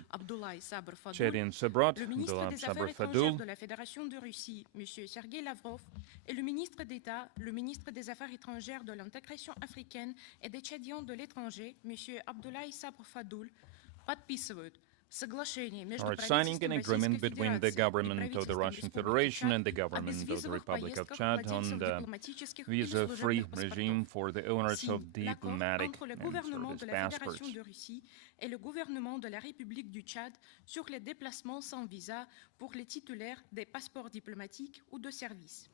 Abdoulaye Sabr Fadoul, Chadians Abroad, le ministre Abdoulaye des Sabr Affaires étrangères Fadoul, de la Fédération de Russie, M. Sergei Lavrov, et le ministre d'État, le ministre des Affaires étrangères de l'intégration africaine et des Tchadiens de l'étranger, M. Abdoulaye Sabr Fadoul, подписывают соглашение между are signing an правительством agreement Российской between the Федерации и government of the правительством Russian Республики Federation Чад and the о government of the безвизовых Republic of поездках Chad on владельцев the дипломатических или visa-free служебных regime паспортов. for the owners of Signe l'accord diplomatic entre le and gouvernement service de la Fédération passports. de Russie et le gouvernement de la République du Tchad sur les déplacements sans visa pour les titulaires des passeports diplomatiques ou de service.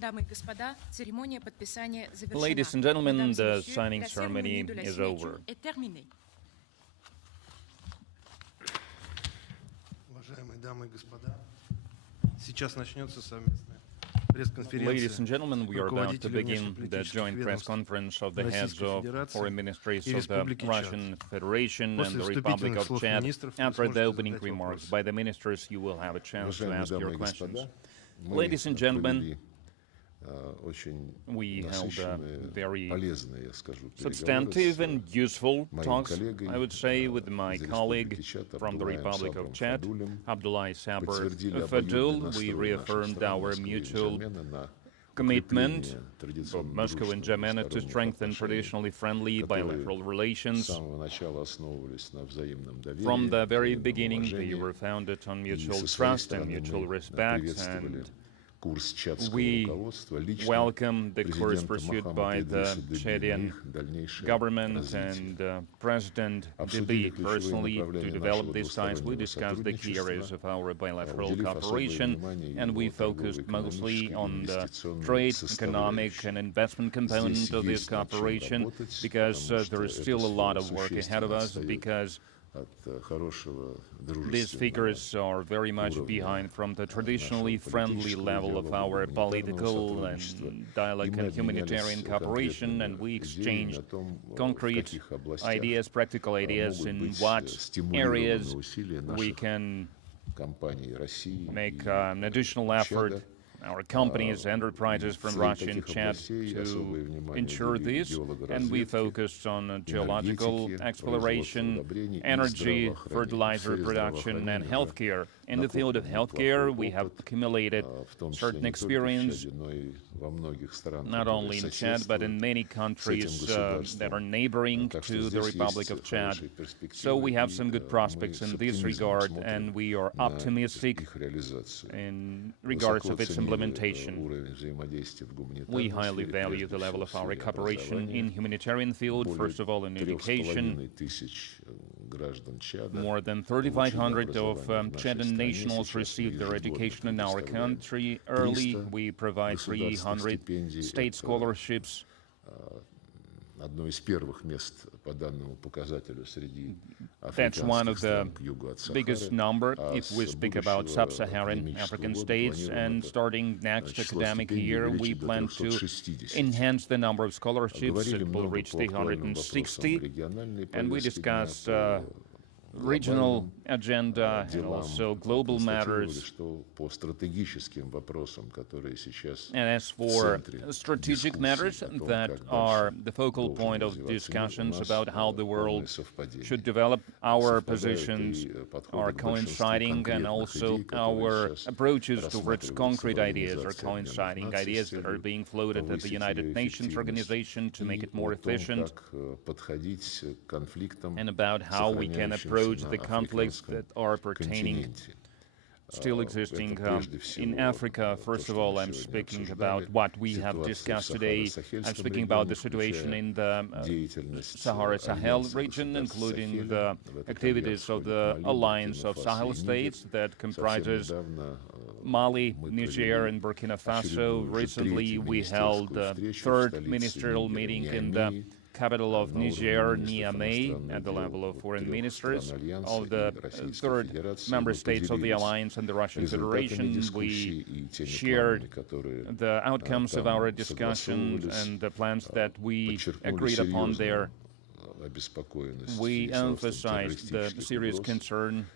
Дамы и господа, церемония подписания завершена. Ladies and gentlemen, Mesdames et the messieurs, signing la ceremony cérémonie de la is signature over. est terminée. Уважаемые дамы и господа, сейчас начнется совместная пресс-конференция. Ladies and gentlemen, we are about to руководителей begin the внешнеполитических joint press ведомств conference of the heads Российской of Федерации foreign ministries и of the Республики Чад. Russian Federation and После the Republic вступительных of слов Chad. министров вы After the сможете opening задать remarks вопросы. by the ministers, you will have a chance to Уважаемые ask your дамы и questions. господа, Ladies and gentlemen, провели, очень we held насыщенные, very полезные, я скажу, substantive переговоры and useful моим talks, коллегой, I would say, with my из colleague Республики Чад, from the Абдулаем Republic of Сабром Chad, Фадулем. Abdoulaye Sabr Подтвердили Fadoul. обоюдный We настрой наших reaffirmed стран our Москвы и mutual Нджамена на commitment укрепление of традиционно Moscow and дружественных N'Djamena to двусторонних strengthen отношений, traditionally friendly которые bilateral с relations. самого начала основывались на взаимном доверии, From the very взаимном beginning, they уважении, were founded on и mutual со своей trust and стороны mutual мы respect, приветствовали and курс чадского we руководства, лично welcome the course президента pursued Мохаммада by the Идриса Деби на Chadian их дальнейшее government развитие. and President Обсудили Déby ключевые personally to направления develop нашего these ties. We двустороннего discussed the key areas сотрудничества, of our bilateral уделив особое cooperation, внимание and we его focused mostly торгово-экономической и on the инвестиционной trade, economic, составляющей. and investment component Здесь of this есть над чем cooperation, работать, because потому there is что still a эта lot сфера of work ahead of существенно us, отстает because от хорошего these дружественного figures are very much уровня behind from the traditionally нашего friendly политического level of диалога, our гуманитарного political сотрудничества. and И dialogue мы and обменялись humanitarian cooperation, and we конкретными exchanged идеями о том, в concrete каких областях ideas, practical ideas могут in быть what стимулированы areas усилия we наших can компаний России make и an additional effort, Чада. our companies, enterprises from Среди Russia and таких Chad, областей особое to внимание ensure уделили this, and we геологоразведке, focused on geological энергетике, exploration, производству удобрений и energy, здравоохранению. В fertilizer сфере production, and здравоохранения healthcare. In the накоплен field of healthcare, we have опыт, accumulated в том числе certain не только в experience, Чаде, но и во многих странах, not которые only in Chad, but in many countries that are neighboring Так что to the здесь Republic есть of Chad. хорошие перспективы, So we have и, some good мы prospects с in this оптимизмом regard, смотрим and we are на optimistic их реализацию. in regards of its Высоко implementation. оценили уровень взаимодействия в гуманитарной We highly сфере, value the прежде level всего of в our сфере cooperation in образования. humanitarian field, Более first of all in education. 3500 граждан Чада More than получили 3,500 of образование в нашей Chadian стране. nationals Сейчас received their ежегодно education in our предоставляем country early. 300 We provide государственных 300 стипендий. state Это scholarships. одно из первых мест по данному показателю среди That's one of африканских the стран к югу от biggest Сахары. number А if we с speak about будущего sub-Saharan академического African года states. планируем And это starting next число academic стипендий year, we увеличить до plan to 360. enhance the number of scholarships. Говорили It will много reach по актуальным вопросам 360. региональной And we повестки дня, discussed по regional agenda and делам, also global констатировали, matters. что по стратегическим вопросам, которые сейчас And as в for центре strategic дискуссий matters о том, that как are дальше the focal должен point of развиваться мир, у discussions нас about how the полное world совпадение. should develop, our Совпадают positions и подходы are к большинству coinciding, and конкретных also идей, которые our сейчас approaches towards рассматриваются concrete в ideas are Организации Объединенных coinciding, Наций ideas с that are целью being floated at the повысить ее United Nations эффективность organization to make и it more о том, efficient, как подходить к конфликтам, and about how we can approach сохраняющимся the на conflicts африканском that are pertaining континенте. still existing Это прежде всего in Africa. то, First of что all, мы I'm сегодня speaking обсуждали, about what we have ситуация в discussed today. I'm Сахаро-Сахельском speaking about the регионе, situation включая in the деятельность Sahara-Sahel Альянса region, государств including Сахеля. the В этот activities альянс of входят the Мали, Alliance of Буркина-Фасо Sahel и states Нигер. that Совсем comprises недавно Mali, мы Niger, провели and Burkina Faso. очередную, уже Recently, третью we held министерскую the встречу в third столице ministerial Нигера, meeting in the Ниамее, capital of на уровне Niger, министров Niamey, иностранных at the дел level of foreign 3 ministers стран Альянса of и the Российской third Федерации. member Мы states of the поделились Alliance and the Russian результатами Federation. дискуссий We и теми shared планами, которые the outcomes of там our discussions согласовывались, and the plans that we подчеркнули agreed upon there. серьезную We emphasized the serious concern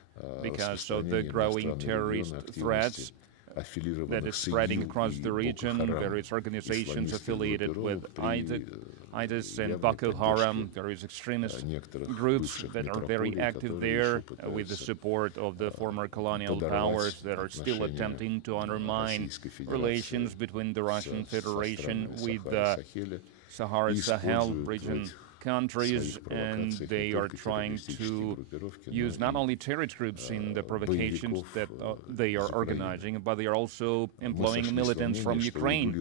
because of the growing terrorist threats that is spreading across the region. Various organizations affiliated with ISIS and Boko Haram, various extremist groups that are very active there with the support of the former colonial powers that are still attempting to undermine relations between the Russian Federation with the Sahara-Sahel region countries, and they are trying to use not only terrorist groups in the provocations that they are organizing, but they are also employing militants from Ukraine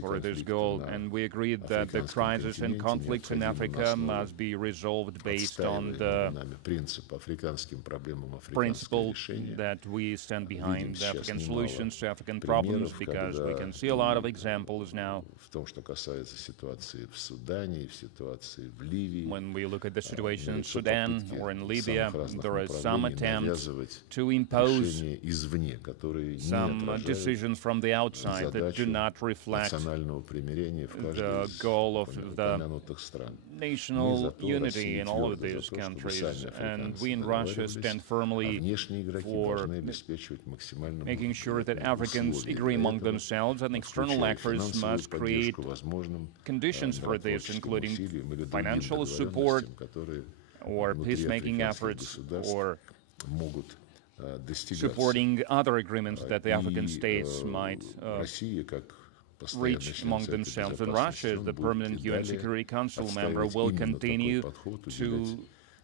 for this goal. And we agreed that the crisis and conflicts in Africa must be resolved based on the principle that we stand behind the African solutions to African problems, because we can see a lot of examples now. When we look at the situation in Sudan or in Libya, there are some attempts to impose some decisions from the outside that do not reflect the goal of the national unity in all of these countries. And we in Russia stand firmly for making sure that Africans agree among themselves, and external actors must create conditions for this, including financial support or peacemaking efforts or supporting other agreements that the African states might reach among themselves. And Russia, as the permanent UN Security Council member, will continue to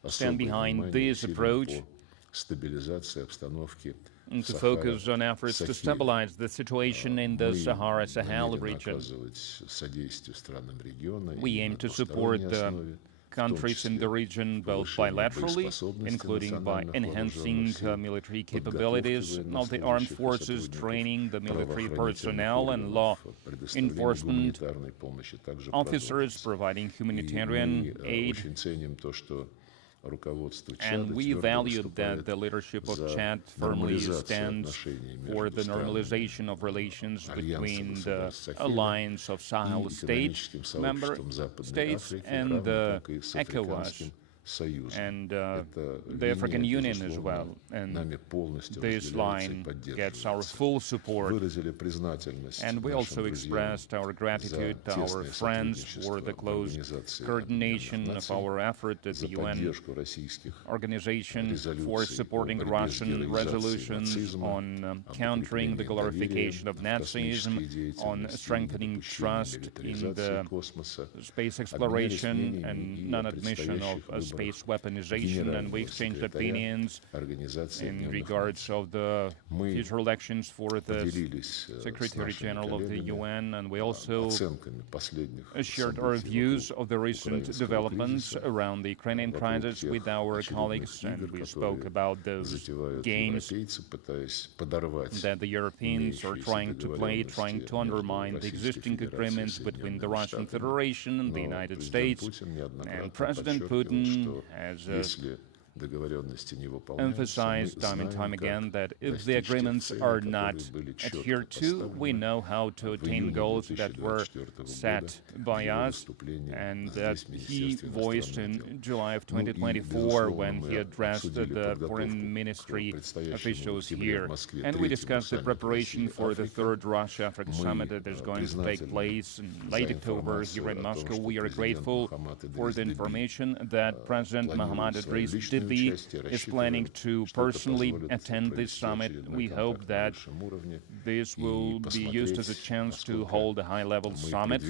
stand behind this approach and to focus on efforts to stabilize the situation in the Sahara-Sahel region. We aim to support the countries in the region both bilaterally, including by enhancing military capabilities of the armed forces, training the military personnel and law enforcement officers, providing humanitarian aid. And we value that the leadership of Chad firmly stands for the normalization of relations between the alliance of Sahel states, member states, and the ECOWAS, and the African Union as well. And this line gets our full support. And we also expressed our gratitude to our friends for the close coordination of our effort at the UN organization for supporting Russian resolutions on countering the glorification of Nazism, on strengthening trust in the space exploration and non-admission of space weaponization, and we exchanged opinions in regards of the future elections for the Secretary General of the UN, and we also shared our views of the recent developments around the Ukrainian crisis with our colleagues, and we spoke about those games that the Europeans are trying to play, trying to undermine the existing agreements between the Russian Federation and the United States. And President Putin has emphasized time and time again that if the agreements are not adhered to, we know how to attain goals that were set by us, and that he voiced in July of 2024 when he addressed the foreign ministry officials here. And we discussed the preparation for the third Russia-Africa summit that is going to take place in late October here in Moscow. We are grateful for the information that President Mohammad Idris Deby is planning to personally attend this summit. We hope that this will be used as a chance to hold a high-level summit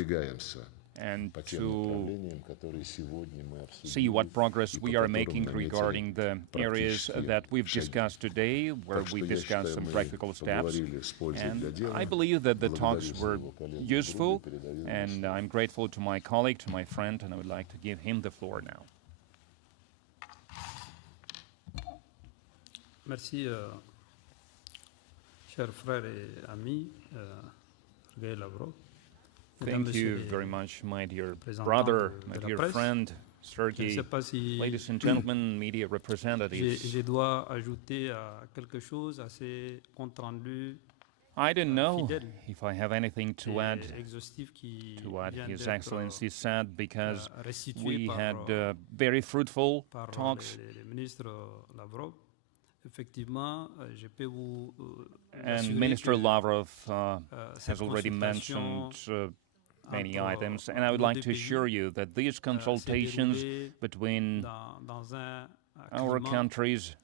and to see what progress we are making regarding the areas that we've discussed today, where we discussed some practical steps. And I believe that the talks were useful, and I'm grateful to my colleague, to my friend, and I would like to give him the floor now. Merci, chers frères et amis, Sergei Lavrov. Thank you very much, my dear brother, my dear friend, Sergei. Ladies and gentlemen, media representatives. Je dois ajouter quelque chose à ces comptes rendus. I don't know fidèle if I have anything to add et exhaustif qui to what vient His d'être Excellency said, because restitué we par, had very fruitful par talks, le ministre Lavrov. Effectivement, je peux vous and assurer Minister que, Lavrov cette has already consultation mentioned many entre items, and I would nos like deux to assure pays, you that these s'est consultations déroulée between dans un our climat countries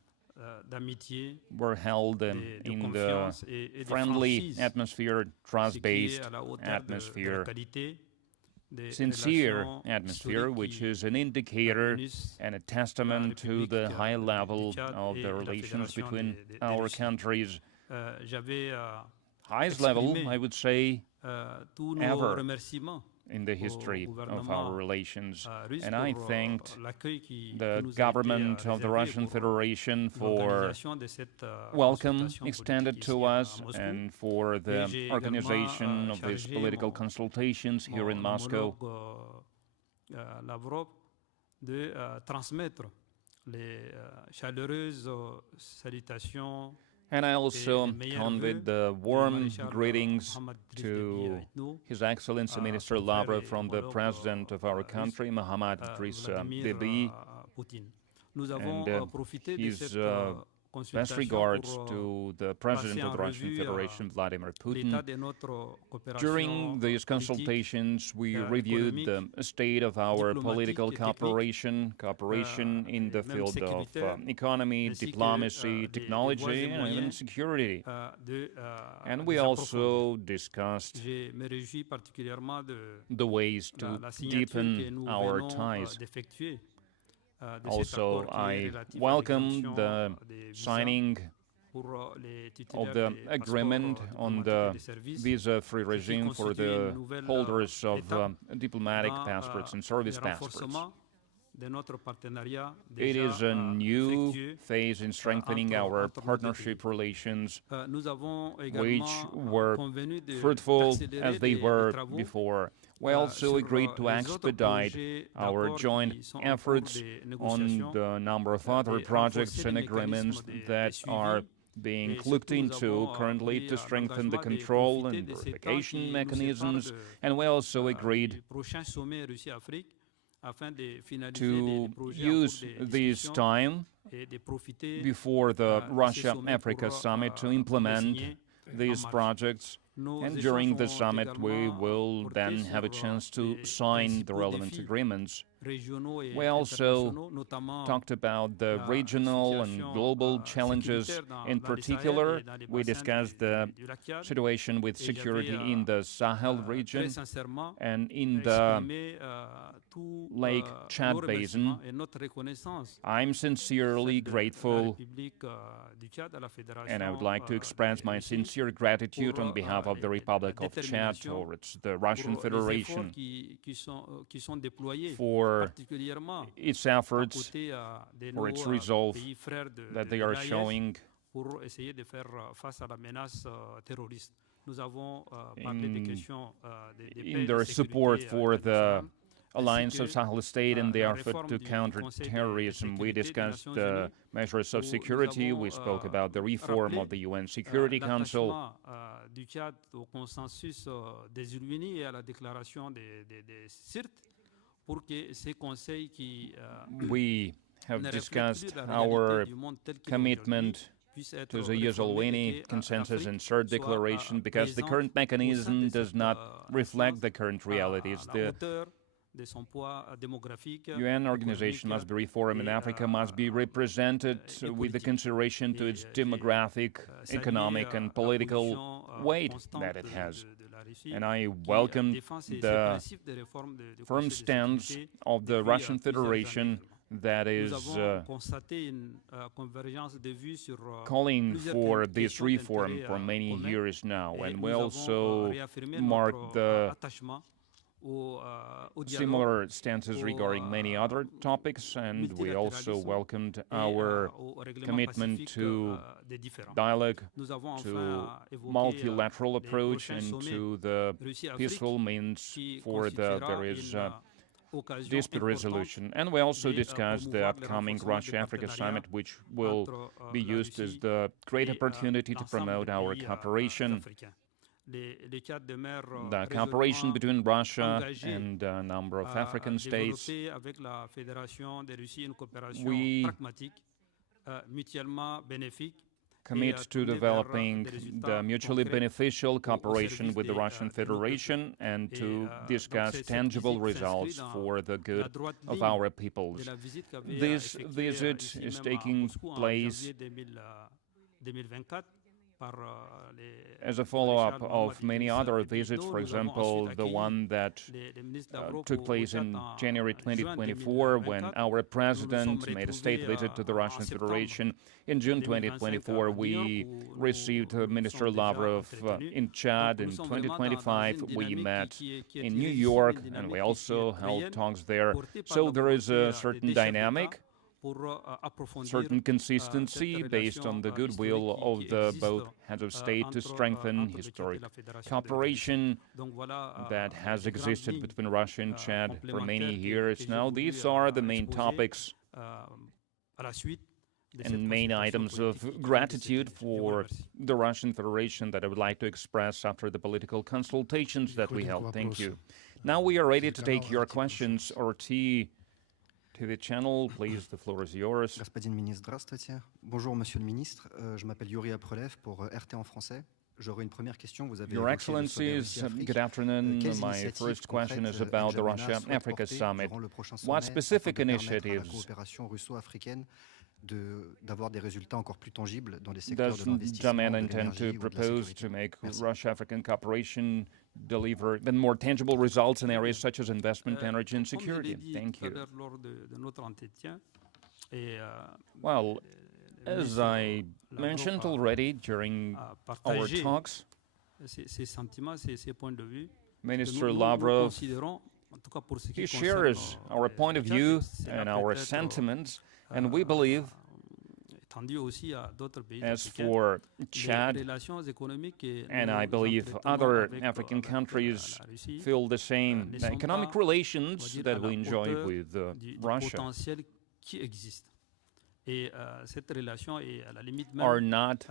d'amitié, were held de in the confiance et de friendly franchise, atmosphere, ce qui est trust-based à la hauteur de la atmosphere, qualité des sincere relations atmosphere, historiques which qui is an indicator réunissent and a testament to the high level du Tchad of et the la relations Fédération between des our Russies. countries. J'avais Highest level, exprimé I would say, tous nos ever remerciements in the history of gouvernement our relations. russe And I pour thanked l'accueil qui the nous a été government of the réservé Russian pour Federation for l'organisation de cette welcome consultation extended politique to ici à us Moscou. and for the j'ai organization également, of these chargé political mon- consultations here in mon Moscow. homologue, Lavrov de transmettre les chaleureuses salutations And I also les meilleurs conveyed vœux the du warm maréchal greetings Mohammad Idriss Déby to avec nous, His Excellency Minister son frère Lavrov et from the homologue, President of our russe, country, Mohammad Idriss Vladimir Déby, Poutine. Nous avons and profité de his cette best consultation regards pour to the President of the Russian revue, Federation, Vladimir Putin. l'état de notre coopération During these politique, consultations, we reviewed the économique, state of our political diplomatique et technique, cooperation in the et même field of sécuritaire, economy, ainsi que, diplomacy, des technology, voies et and even moyens, security. And we les also approfondir. discussed Je me réjouis particulièrement de the ways to la signature que deepen nous our venons ties. d'effectuer de cet Also, accord qui est I relatif à welcome l'exemption the des visas signing pour les of titulaires the des agreement passeports on diplomatiques the et des services, visa-free regime for constitue the une nouvelle holders of étape diplomatic dans, passports and service le passports. renforcement de notre partenariat It déjà is a new effectué. phase in strengthening entre our nos deux partnership pays. relations, Nous avons which également were convenu de fruitful d'accélérer as they les were travaux before. We also sur agreed to les autres expedite projets our d'accords joint qui sont en cours efforts de on négociation, the number of other et projects renforcer and les agreements mécanismes de that suivi. are being Et looked surtout, nous into avons currently pris to strengthen the l'engagement de control profiter and de ces temps verification qui nous mechanisms, séparent and we also du agreed prochain sommet Russie-Afrique afin de finaliser to des projets en cours use de this discussion time et de profiter before the de ces Russia-Africa sommets pour, summit to pour implement désigner these en marche. projects. Nos And échanges during the ont summit, we également will porté then have a sur, chance to les sign the principaux relevant défis agreements. régionaux et We also internationaux, notamment talked about the la regional and situation, global challenges. sécuritaire dans In le Sahel particular, et dans les we bassins discussed the du lac Tchad. situation with Et j'avais, security in the Sahel region très sincèrement and in the exprimer tout Lake Chad nos Basin. remerciements et notre reconnaissance I'm sincerely de la grateful, République du Tchad à la Fédération and I would like to express my Russie sincere gratitude on pour, behalf of the la Republic of Chad détermination, towards the Russian pour les Federation efforts qui sont déployés for particulièrement its à efforts, côté de for nos its resolve pays frères that they are l'AES showing pour essayer de faire face à la menace terroriste. Nous avons parlé des questions de paix et in de their sécurité support for the internationale, Alliance ainsi of que, Sahel State and the la effort réforme to du counter Conseil de terrorism. We sécurité des discussed Nations Unies, measures of où nous security. avons, We spoke about the reform rappelé, of the UN Security Council. l'attachement du Tchad au consensus des Unis et à la déclaration des CIRT pour que ces conseils qui We have ne reflètent discussed plus la our réalité du monde tel qu'il est commitment aujourd'hui puissent être to the Usolini réformés et consensus and l'Afrique third soit, declaration because the présente current au sein mechanism de does cette, not reflect instance the current à realities. la The hauteur de son poids démographique, UN organization must be reformed and Africa must be represented with the consideration to its demographic, economic and political weight that it has. And I welcome the firm stance of the Russian Federation that is calling for this reform for many years now. And we also mark the similar stances regarding many other topics, and we also welcomed our commitment to dialogue, to multilateral approach, and to the peaceful means for the various dispute resolution. And we also discussed the upcoming Russia-Africa summit, which will be used as the great opportunity to promote our cooperation. The cooperation between Russia and a number of African states. We commit to developing the mutually beneficial cooperation with the Russian Federation and to discuss tangible results for the good of our peoples. This visit is taking place as a follow-up of many other visits, for example, the one that took place in January 2024 when our president made a state visit to the Russian Federation. In June 2024, we received Minister Lavrov in Chad. In 2025, we met in New York, and we also held talks there. So there is a certain dynamic, certain consistency based on the goodwill of the both heads of state to strengthen historic cooperation that has existed between Russia and Chad for many years now. These are the main topics and main items of gratitude for the Russian Federation that I would like to express after the political consultations that we held. Thank you. Now we are ready to take your questions. RT to the channel, please, the floor is yours. Господин министр, здравствуйте. Bonjour, monsieur le ministre. Je m'appelle Yuri Aprolev pour RT en français. J'aurais une première question. Vous avez Your Excellencies, good afternoon. My first question is about the Russia-Africa Summit. What specific initiatives d'avoir des résultats encore plus tangibles dans les secteurs de l'investissement, does Jaman intend to propose to make Russia-African cooperation deliver even more tangible results in areas such as investment, energy, and security? Thank you. Well, as I mentioned already during our talks, Minister Lavrov, he shares our point of view and our sentiments, and we believe, as for Chad, and I believe other African countries feel the same, the economic relations that we enjoy with Russia are not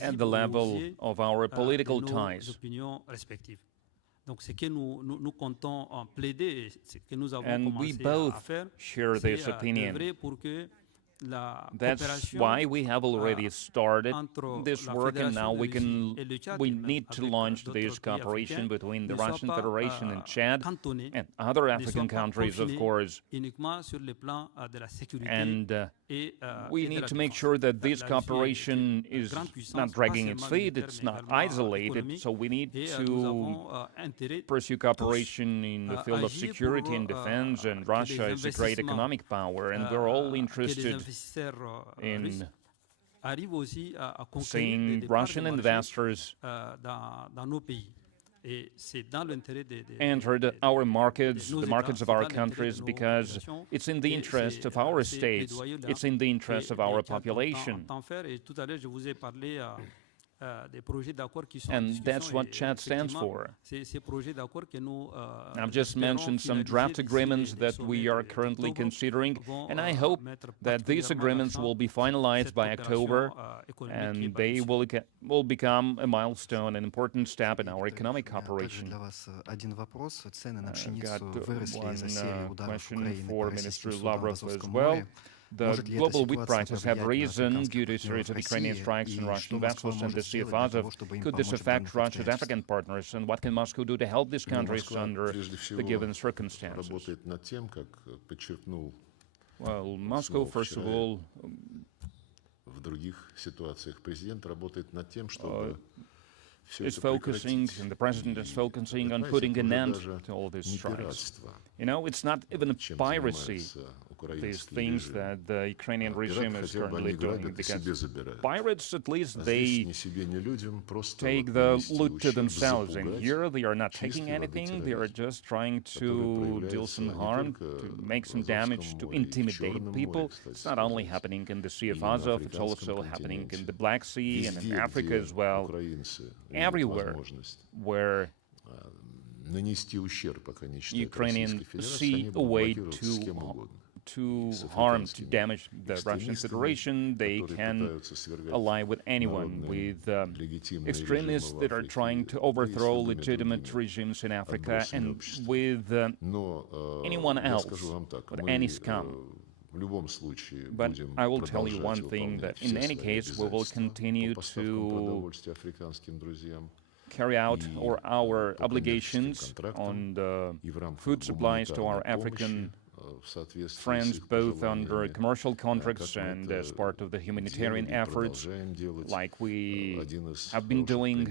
at the level of our political ties. And we both share this opinion. That's why we have already started this work, and now we need to launch this cooperation between the Russian Federation and Chad and other African countries, of course. And we need to make sure that this cooperation is not dragging its feet, it's not isolated, so we need to pursue cooperation in the field of security and defense, and Russia is a great economic power, and we're all interested in seeing Russian investors entered our markets, the markets of our countries, because it's in the interest of our states, it's in the interest of our population. And that's what Chad stands for. I've just mentioned some draft agreements that we are currently considering, and I hope that these agreements will be finalized by October, and they will become a milestone, an important step in our economic cooperation. I've got one question for Minister Lavrov as well. The global wheat prices have risen due to a series of Ukrainian strikes and Russian vessels in the Sea of Azov. Could this affect Russia's African partners, and what can Moscow do to help these countries under the given circumstances? Well, Moscow, first of all, is focusing, and the president is focusing on putting an end to all these strikes. You know, it's not even piracy, these things that the Ukrainian regime is currently doing, because pirates, at least, they take the loot to themselves, and here they are not taking anything, they are just trying to deal some harm, to make some damage, to intimidate people. It's not only happening in the Sea of Azov, it's also happening in the Black Sea and in Africa as well. Everywhere where Ukrainians see a way to harm, to damage the Russian Federation, they can ally with anyone, with extremists that are trying to overthrow legitimate regimes in Africa, and with anyone else, with any scum. But I will tell you one thing, that in any case, we will continue to carry out our obligations on the food supplies to our African friends, both under commercial contracts and as part of the humanitarian efforts, like we have been doing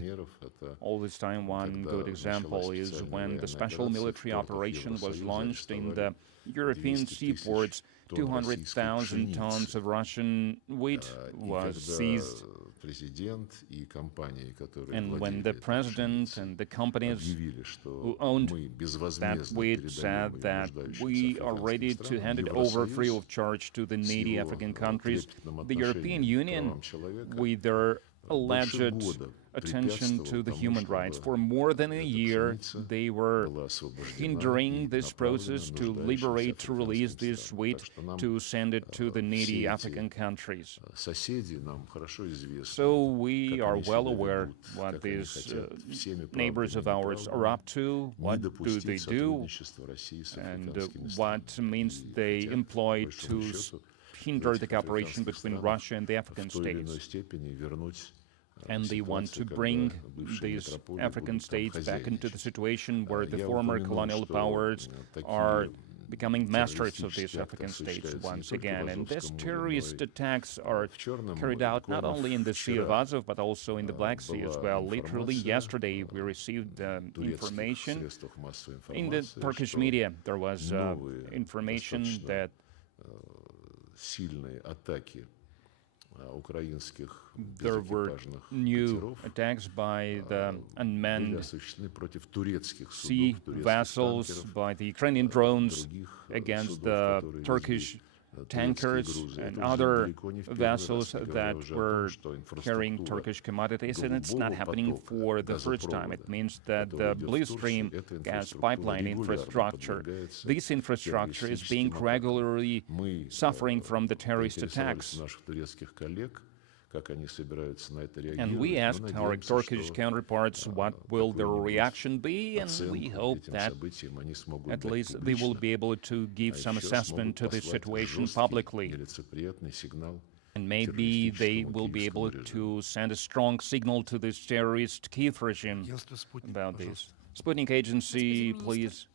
all this time. One good example is when the special military operation was launched in the European seaports. 200,000 tons of Russian wheat was seized. And when the president and the companies who owned that wheat said that we are ready to hand it over free of charge to the needy African countries, the European Union, with their alleged attention to the human rights, for more than a year, they were hindering this process to liberate, to release this wheat, to send it to the needy African countries. So we are well aware what these neighbors of ours are up to, what do they do, and what means they employ to hinder the cooperation between Russia and the African states. And they want to bring these African states back into the situation where the former colonial powers are becoming masters of these African states once again. And these terrorist attacks are carried out not only in the Sea of Azov, but also in the Black Sea as well. Literally yesterday we received information in the Turkish media. There was information that there were new attacks by the unmanned sea vessels, by the Ukrainian drones against the Turkish tankers and other vessels that were carrying Turkish commodities, and it's not happening for the first time. It means that the Blue Stream gas pipeline infrastructure, this infrastructure is being regularly suffering from the terrorist attacks. And we asked our Turkish counterparts what will their reaction be, and we hope that at least they will be able to give some assessment to this situation publicly. And maybe they will be able to send a strong signal to this terrorist Kiev regime about this. Sputnik Agency, please.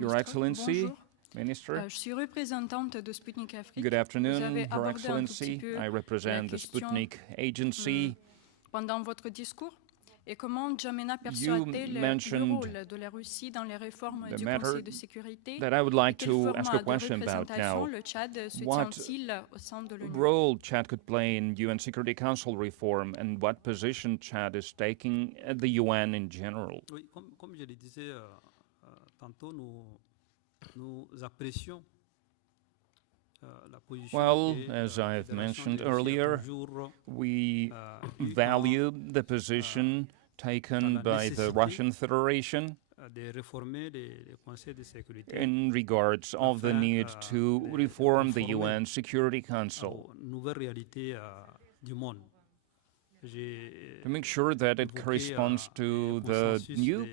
Your Excellency. Minister. Good afternoon, Your Excellency. I represent the Sputnik Agency. You mentioned the matter that I would like to ask a question about now. What role Chad could play in UN Security Council reform, and what position Chad is taking at the UN in general? Well, as I have mentioned earlier, we value the position taken by the Russian Federation in regards of the need to reform the UN Security Council, to make sure that it corresponds to the new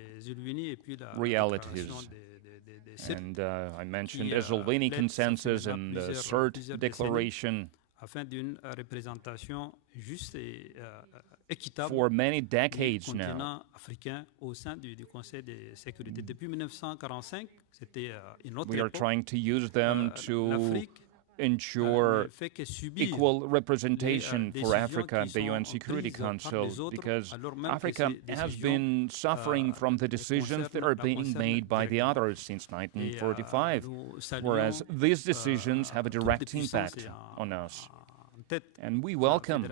realities. And I mentioned the Zolvini consensus and the CERT declaration. For many decades now, we are trying to use them to ensure equal representation for Africa at the UN Security Council, because Africa has been suffering from the decisions that are being made by the others since 1945, whereas these decisions have a direct impact on us. And we welcome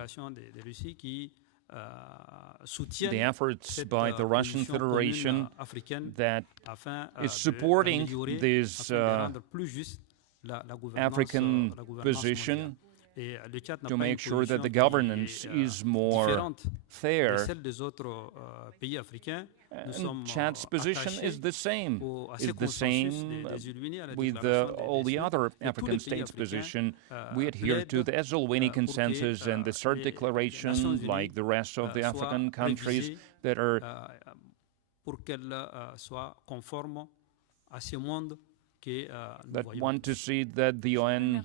the efforts by the Russian Federation that is supporting this African position to make sure that the governance is more fair. And Chad's position is the same with all the other African states' position. We adhere to the Esselwini consensus and the third declaration, like the rest of the African countries that are that want to see that the UN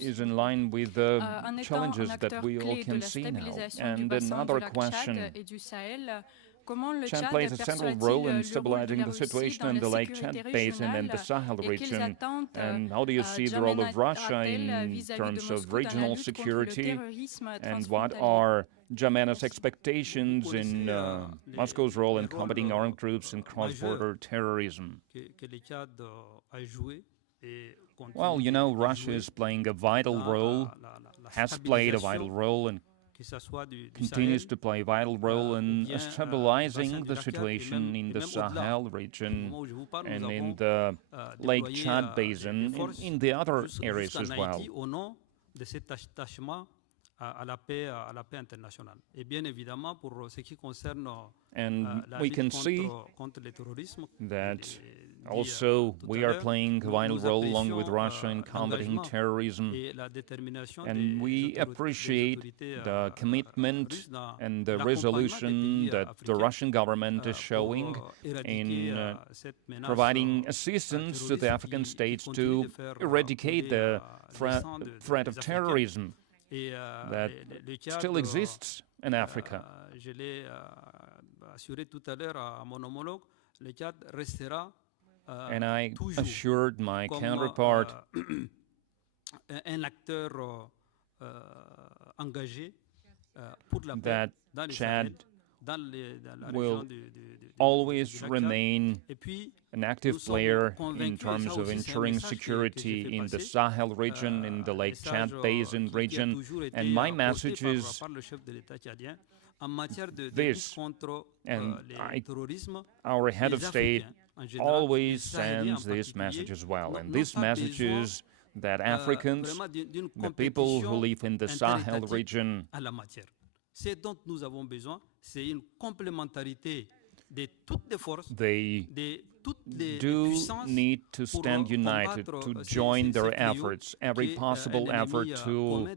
is in line with the challenges that we all can see now. And another question. Chad plays a central role in stabilizing the situation in the Lake Chad Basin and the Sahel region. And how do you see the role of Russia in terms of regional security? And what are N'Djamena's expectations in Moscow's role in combating armed groups and cross-border terrorism? Well, you know, Russia is playing a vital role, has played a vital role, and continues to play a vital role in stabilizing the situation in the Sahel region and in the Lake Chad Basin, in the other areas as well. And we can see that also we are playing a vital role along with Russia in combating terrorism. And we appreciate the commitment and the resolution that the Russian government is showing in providing assistance to the African states to eradicate the threat of terrorism that still exists in Africa. And I assured my counterpart that Chad will always remain an active player in terms of ensuring security in the Sahel region, in the Lake Chad Basin region. And my message is this, and our head of state always sends this message as well. And this message is that Africans, the people who live in the Sahel region, they do need to stand united, to join their efforts, every possible effort to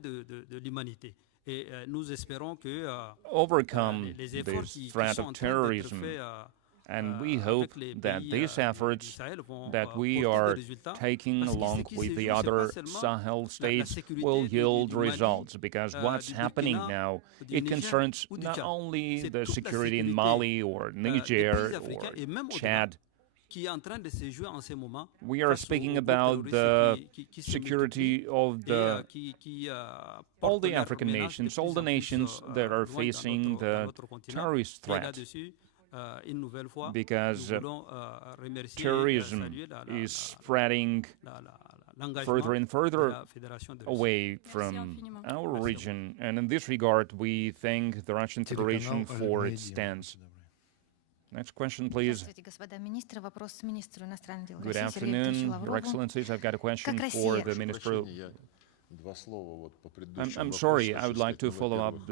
overcome this threat of terrorism. And we hope that these efforts that we are taking along with the other Sahel states will yield results, because what's happening now, it concerns not only the security in Mali or Niger or Chad. We are speaking about the security of all the African nations, all the nations that are facing the terrorist threat, because terrorism is spreading further and further away from our region. And in this regard, we thank the Russian Federation for its stance. Next question, please. Good afternoon, Your Excellencies. I've got a question for the Minister. I'm sorry, I would like to follow up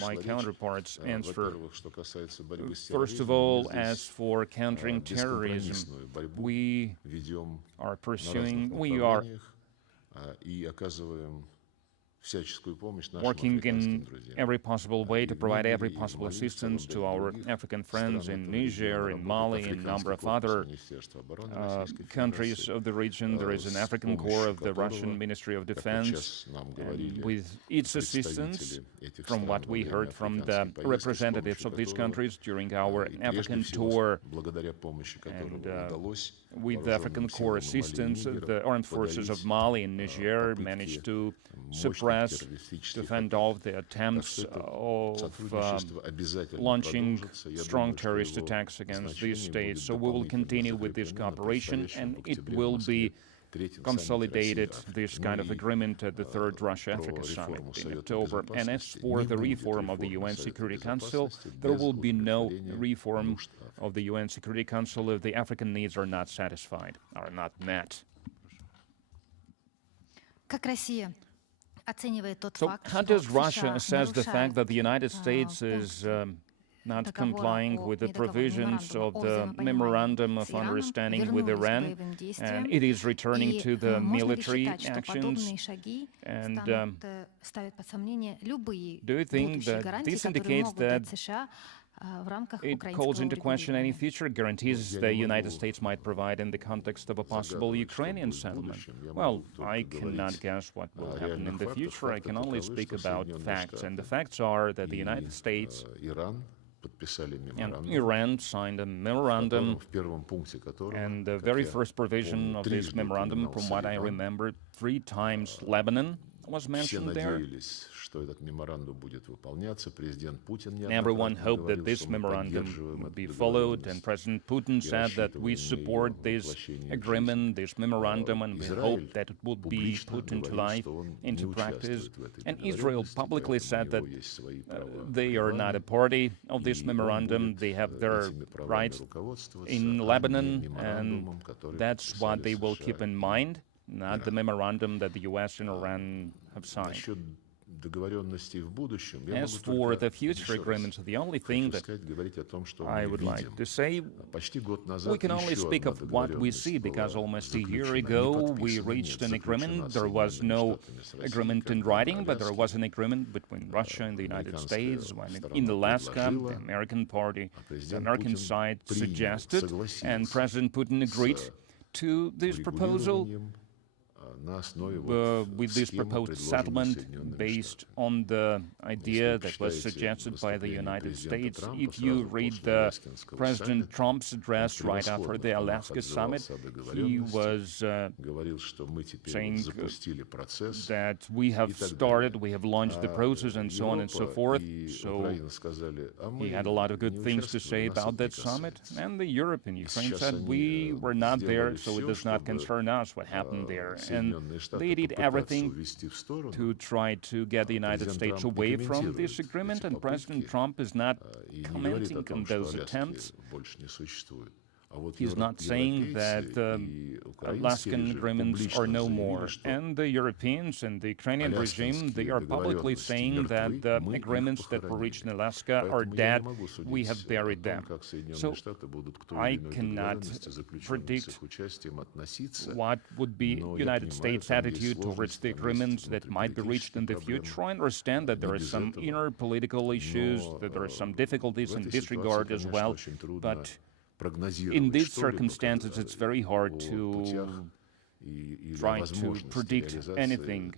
my counterpart's answer. First of all, as for countering terrorism, we are working in every possible way to provide every possible assistance to our African friends in Niger, in Mali, and a number of other countries of the region. There is an African Corps of the Russian Ministry of Defense, and with its assistance, from what we heard from the representatives of these countries during our African tour, and with the African Corps assistance, the armed forces of Mali and Niger managed to suppress, to fend off the attempts of launching strong terrorist attacks against these states. So we will continue with this cooperation, and it will be consolidated, this kind of agreement, at the third Russia-Africa Summit in October. And as for the reform of the UN Security Council, there will be no reform of the UN Security Council if the African needs are not satisfied, are not met. So how does Russia assess the fact that the United States is not complying with the provisions of the Memorandum of Understanding with Iran, and it is returning to the military actions? And do you think that this indicates that it calls into question any future guarantees the United States might provide in the context of a possible Ukrainian settlement? Well, I cannot guess what will happen in the future. I can only speak about facts, and the facts are that the United States and Iran signed a memorandum, and the very first provision of this memorandum, from what I remember, 3 times Lebanon was mentioned there. Everyone hoped that this memorandum would be followed, and President Putin said that we support this agreement, this memorandum, and we hope that it would be put into life, into practice. And Israel publicly said that they are not a party of this memorandum. They have their rights in Lebanon, and that's what they will keep in mind, not the memorandum that the U.S. and Iran have signed. As for the future agreements, the only thing that I would like to say, we can only speak of what we see, because almost a year ago we reached an agreement. There was no agreement in writing, but there was an agreement between Russia and the United States. When in Alaska, the American party, the American side suggested, and President Putin agreed to this proposal, with this proposed settlement based on the idea that was suggested by the United States. If you read President Trump's address right after the Alaska summit, he was saying that we have launched the process and so on and so forth. So he had a lot of good things to say about that summit. And the Europe and Ukraine said we were not there, so it does not concern us what happened there. And they did everything to try to get the United States away from this agreement, and President Trump is not commenting on those attempts. He's not saying that Alaskan agreements are no more. And the Europeans and the Ukrainian regime, they are publicly saying that the agreements that were reached in Alaska are dead. We have buried them. So I cannot predict what would be United States' attitude towards the agreements that might be reached in the future. I understand that there are some inner political issues, that there are some difficulties in this regard as well, but in these circumstances, it's very hard to try to predict anything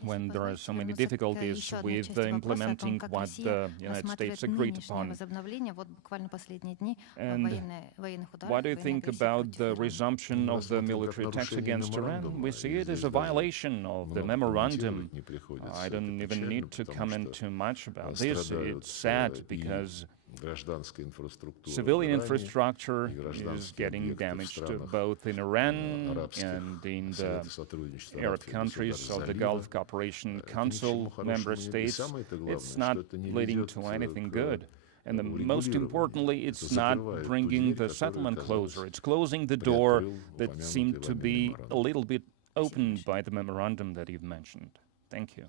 when there are so many difficulties with implementing what the United States agreed upon. And what do you think about the resumption of the military attacks against Iran? We see it as a violation of the memorandum. I don't even need to comment too much about this. It's sad because civilian infrastructure is getting damaged both in Iran and in the Arab countries of the Gulf Cooperation Council member states. It's not leading to anything good. And most importantly, it's not bringing the settlement closer. It's closing the door that seemed to be a little bit opened by the memorandum that you've mentioned. Thank you.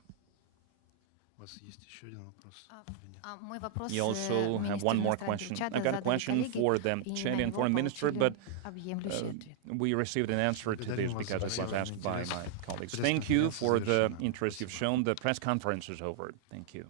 You also have one more question. I've got a question for the Chadian Foreign Minister, but we received an answer to this because it was asked by my colleagues. Thank you for the interest you've shown. The press conference is over. Thank you.